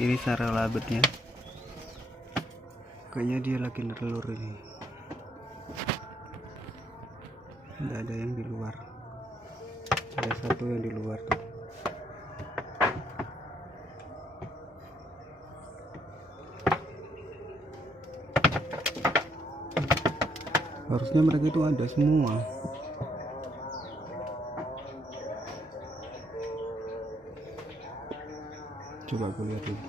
Ini Cara Lovebird-nya. Kayaknya dia lagi telur ini. Nggak ada yang di luar. Ada satu yang di luar tuh. Harusnya mereka itu ada semua. Coba aku lihat dulu.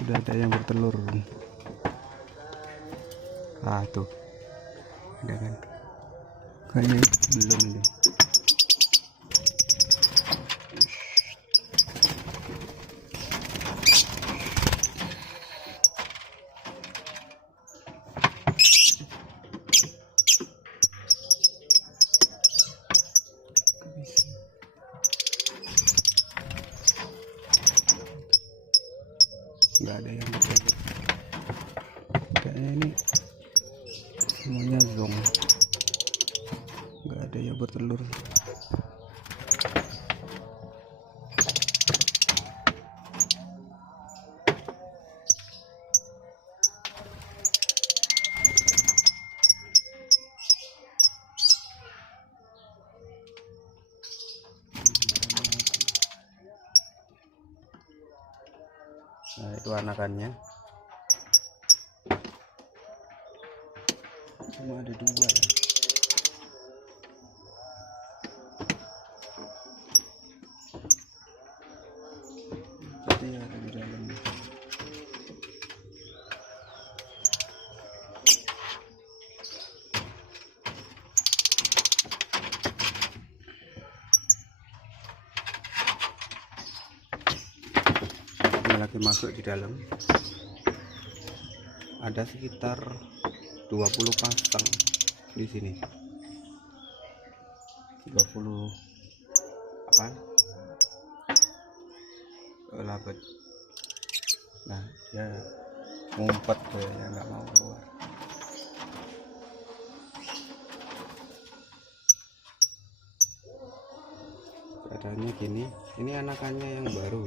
Sudah ada yang bertelur. Ah tuh, ada kan? Kayaknya belum ini. Nggak ada yang bertelur. Kayaknya ini semuanya zong. Nggak ada yang bertelur. Nah, itu anakannya. Cuma ada dua ya. Jadi ada di dalam. Lagi masuk di dalam. Ada sekitar 20 pasang di sini. 20 apa? Lovebird. Nah, dia ngumpet kayaknya, nggak mau keluar. Keadaannya gini. Ini anakannya yang baru.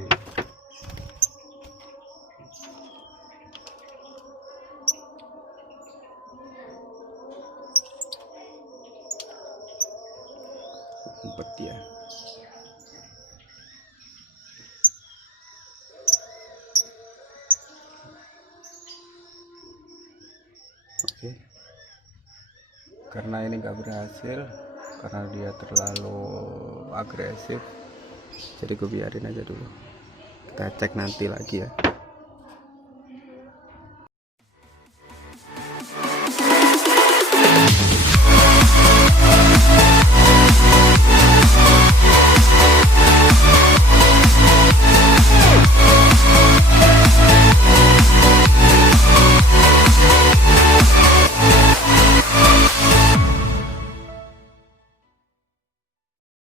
Ngumpet dia. Oke. Karena ini nggak berhasil, karena dia terlalu agresif, jadi gue biarin aja dulu. Kita cek nanti lagi ya.